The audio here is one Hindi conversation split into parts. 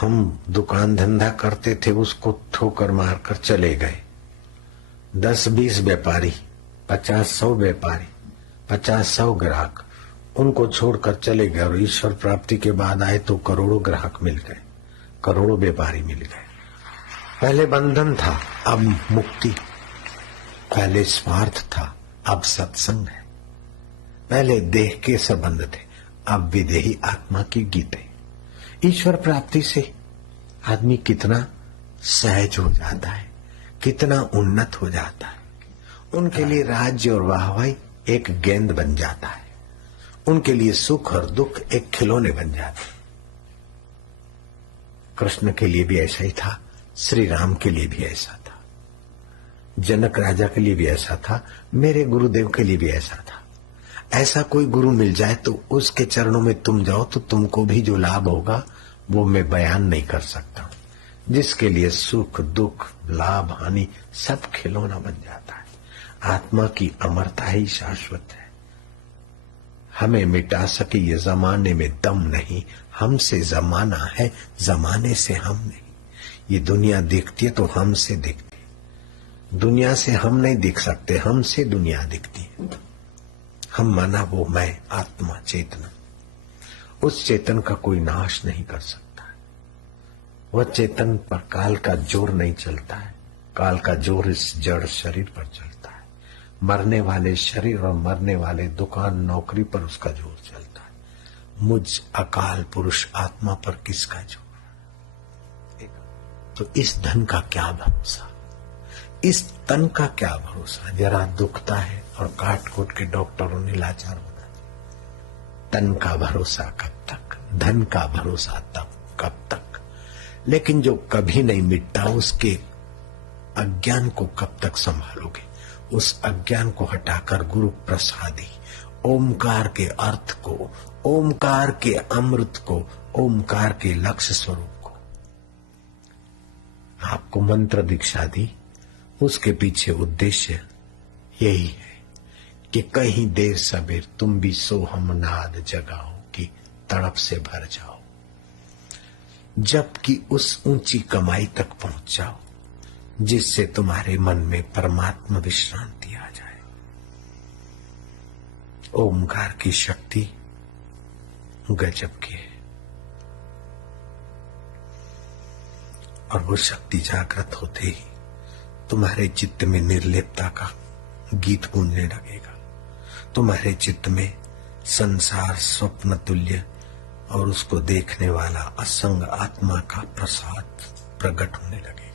हम दुकान धंधा करते थे, उसको ठोकर मारकर चले गए। 10-20 व्यापारी, 50-100 व्यापारी, 50-100 ग्राहक, उनको छोड़कर चले गए और ईश्वर प्राप्ति के बाद आए तो करोड़ों ग्राहक मिल गए, करोड़ों व्यापारी मिल गए। पहले बंधन था, अब मुक्ति। पहले स्वार्थ था, अब सत्संग है। पहले देह के संबंध थे, अब विदेही आत्मा की गीते। ईश्वर प्राप्ति से आदमी कितना सहज हो जाता है, कितना उन्नत हो जाता है। उनके लिए राज्य और वाहवाही एक गेंद बन जाता है, उनके लिए सुख और दुख एक खिलौने बन जाते हैं। कृष्ण के लिए भी ऐसा ही था, श्री राम के लिए भी ऐसा था, जनक राजा के लिए भी ऐसा था, मेरे गुरुदेव के लिए भी ऐसा था। ऐसा कोई गुरु मिल जाए तो उसके चरणों में तुम जाओ तो तुमको भी जो लाभ होगा वो मैं बयान नहीं कर सकता। जिसके लिए सुख दुख लाभ हानि सब खिलौना बन जाता है। आत्मा की अमरता ही शाश्वत है। हमें मिटा सके ये जमाने में दम नहीं, हमसे जमाना है, जमाने से हम नहीं। ये दुनिया दिखती है तो हमसे दिखती है। दुनिया से हम नहीं दिख सकते, हमसे दुनिया दिखती है। हम माना वो मैं आत्मा चेतना, उस चेतन का कोई नाश नहीं कर सकता। वह चेतन पर काल का जोर नहीं चलता है। काल का जोर इस जड़ शरीर पर चलता है। मरने वाले शरीर और मरने वाले दुकान नौकरी पर उसका जोर चलता है। मुझ अकाल पुरुष आत्मा पर किसका जोर? तो इस धन का क्या भरोसा, इस तन का क्या भरोसा? जरा दुखता है और काट कोट के डॉक्टरों ने लाचार बना दिया। तन का भरोसा कब तक, धन का भरोसा तब कब तक? लेकिन जो कभी नहीं मिटता उसके अज्ञान को कब तक संभालोगे? उस अज्ञान को हटाकर गुरु प्रसादी ओमकार के अर्थ को, ओमकार के अमृत को, ओमकार के लक्ष्य स्वरूप को। आपको मंत्र दीक्षा दी, उसके पीछे उद्देश्य यही है कि कहीं देर सबेर तुम भी सोहम नाद जगाओ कि तड़प से भर जाओ, जबकि उस ऊंची कमाई तक पहुंच जाओ जिससे तुम्हारे मन में परमात्मा विश्रांति आ जाए। ओमकार की शक्ति गजब की है और वो शक्ति जागृत होते ही तुम्हारे चित्त में निर्लेपता का गीत गूंजने लगेगा। तुम्हारे चित्त में संसार स्वप्न तुल्य और उसको देखने वाला असंग आत्मा का प्रसाद प्रकट होने लगेगा।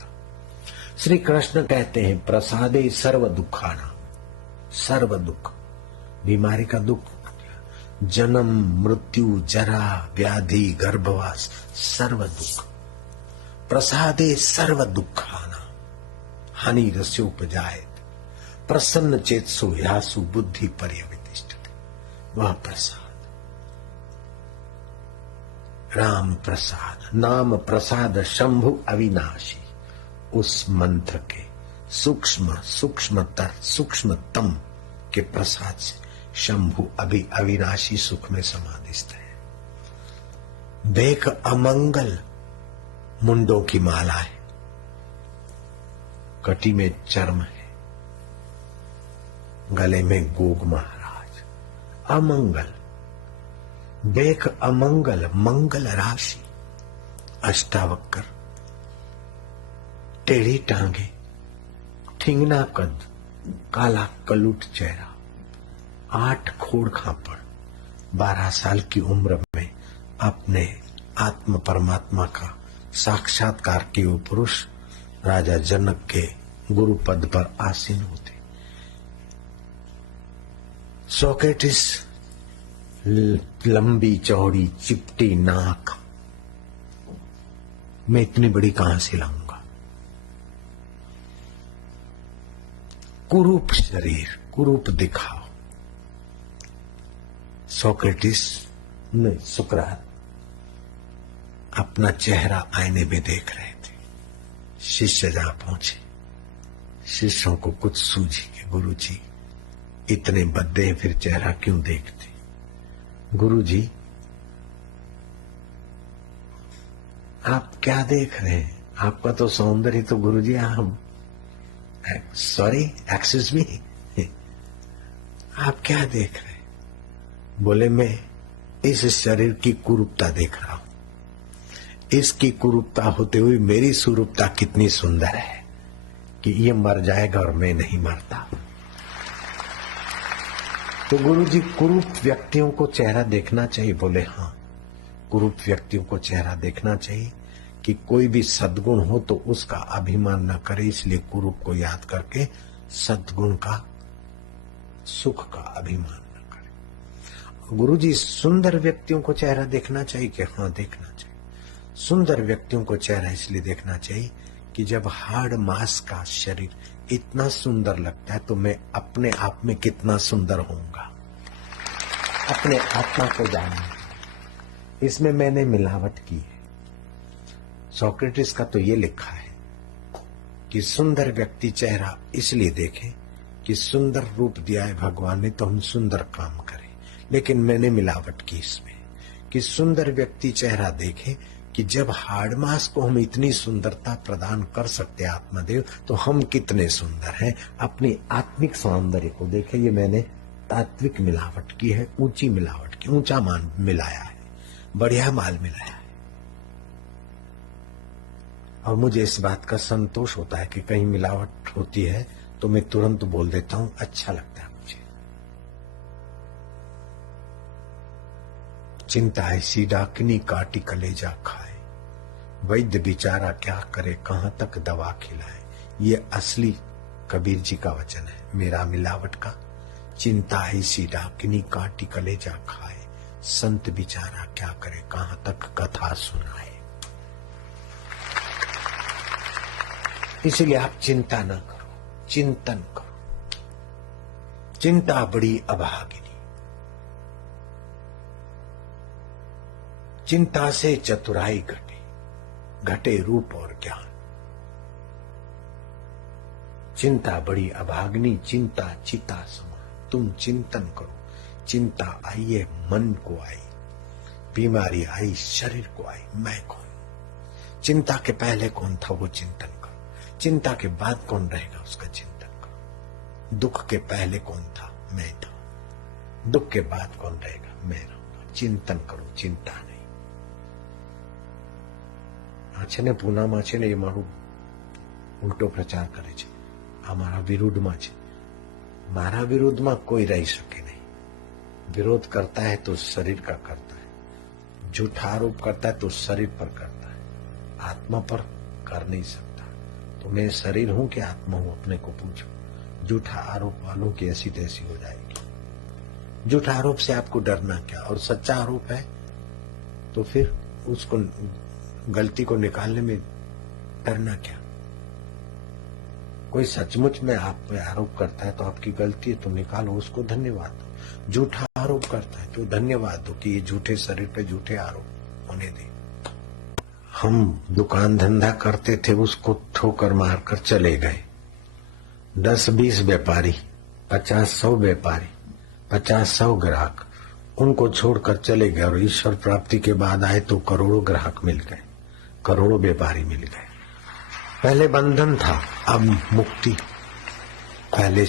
श्री कृष्ण कहते हैं प्रसादे सर्व दुखाना, सर्व दुख, बीमारी का दुख, जन्म मृत्यु जरा व्याधि गर्भवास सर्व दुख, प्रसादे सर्व दुखाना हानि रस्योपजायत प्रसन्न चेतसो यासु बुद्धि पर्यवतिष्ठते। वह प्रसाद राम प्रसाद, नाम प्रसाद शंभु अविनाशी, उस मंत्र के सूक्ष्म सूक्ष्मतर सूक्ष्मतम के प्रसाद से शंभु अविनाशी सुख में समाधिस्थ है। देख अमंगल मुंडों की माला है, कटी में चर्म है, गले में गोग महाराज। अमंगल, देख अमंगल मंगल राशि, अष्टावक्र, टेढ़ी टांगे, ठिंगना कद, काला कलुट चेहरा, 8 खोड़ खापड़, 12 साल की उम्र में अपने आत्म परमात्मा का साक्षात्कार किए वो पुरुष राजा जनक के गुरु पद पर आसीन होते। सोक्रेटिस लंबी चौड़ी चिपटी नाक, मैं इतनी बड़ी कहां से लाऊंगा? कुरूप शरीर, कुरूप दिखाओ। सोक्रेटिस ने, सुकरात अपना चेहरा आईने में देख रहे थे। शिष्य जा पहुंचे, शिष्यों को कुछ सूझी कि गुरुजी इतने बद्दे फिर चेहरा क्यों देखते? गुरुजी आप क्या देख रहे हैं? आपका तो सौंदर्य तो गुरुजी हम सॉरी एक्सक्यूज मी, आप क्या देख रहे हैं? बोले मैं इस शरीर की कुरूपता देख रहा हूं। इसकी कुरूपता होते हुए मेरी सुरूपता कितनी सुंदर है कि ये मर जाएगा और मैं नहीं मरता। तो गुरुजी कुरूप व्यक्तियों को चेहरा देखना चाहिए? बोले हाँ, कुरूप व्यक्तियों को चेहरा देखना चाहिए कि कोई भी सद्गुण हो तो उसका अभिमान न करे, इसलिए कुरूप को याद करके सद्गुण का सुख का अभिमान न करे। गुरुजी सुंदर व्यक्तियों को चेहरा देखना चाहिए कि हाँ देखना चाहिए। सुंदर व्यक्तियों को चेहरा इसलिए देखना चाहिए कि जब हाड़ मांस का शरीर इतना सुंदर लगता है तो मैं अपने आप में कितना सुंदर होऊंगा, अपने आत्मा को जानना। इसमें मैंने मिलावट की है। सोक्रेटिस का तो ये लिखा है कि सुंदर व्यक्ति चेहरा इसलिए देखे कि सुंदर रूप दिया है भगवान ने तो हम सुंदर काम करें, लेकिन मैंने मिलावट की इसमें कि सुंदर व्यक्ति चेहरा देखे कि जब हाड़ मांस को हम इतनी सुंदरता प्रदान कर सकते आत्मदेव तो हम कितने सुंदर हैं। अपनी आत्मिक सौंदर्य को देखे। ये मैंने तात्विक मिलावट की है, ऊंची मिलावट की, ऊंचा मान मिलाया है, बढ़िया माल मिलाया है। और मुझे इस बात का संतोष होता है कि कहीं मिलावट होती है तो मैं तुरंत बोल देता हूं, अच्छा लगता है मुझे। चिंता ऐसी डाकनी काटी कलेजा खाए, वैद्य बेचारा क्या करे कहां तक दवा खिलाए। ये असली कबीर जी का वचन है, मेरा मिलावट का। चिंता ऐसी डाकनी काटी कलेजा खाए, संत बेचारा क्या करे कहां तक कथा सुनाए। इसलिए आप चिंता न करो, चिंतन करो। चिंता बड़ी अभागिनी, चिंता से चतुराई घटे, घटे रूप और ज्ञान। चिंता बड़ी अभाग्नि, चिंता चिता समा। तुम चिंतन करो। चिंता आई है मन को आई, बीमारी आई शरीर को आई, मैं कौन? चिंता के पहले कौन था वो चिंतन करो, चिंता के बाद कौन रहेगा उसका चिंतन करो। दुख के पहले कौन था? मैं था। दुख के बाद कौन रहेगा? मैं रहूंगा। चिंतन करो, चिंता नहीं। છે ને પૂનામાં છે ને એ મારું ઉલટો પ્રચાર કરે છે, આ મારા વિરુદ્ધમાં છે। મારા વિરુદ્ધમાં કોઈ રહી શકે नहीं। विरोध करता है तो शरीर का करता है, झूठा आरोप करता है तो शरीर पर करता है, आत्मा पर कर नहीं सकता। तो मैं शरीर हूं कि आत्मा हूं अपने को पूछो। झूठा आरोप वालों की ऐसी तैसी हो जाएगी। झूठा आरोप से आपको डरना क्या? और सच्चा आरोप है तो फिर उसको गलती को निकालने में डरना क्या? कोई सचमुच में आप पे आरोप करता है तो आपकी गलती है तो निकालो, उसको धन्यवाद दो। झूठा आरोप करता है तो धन्यवाद दो कि ये झूठे शरीर पे झूठे आरोप होने दे। हम दुकान धंधा करते थे, उसको ठोकर मारकर चले गए। 10-20 व्यापारी, 50-100 व्यापारी, 50-100 ग्राहक, उनको छोड़कर चले गए और ईश्वर प्राप्ति के बाद आए तो करोड़ों ग्राहक मिल गए, करोड़ों व्यापारी मिल गए। पहले बंधन था, अब मुक्ति। पहले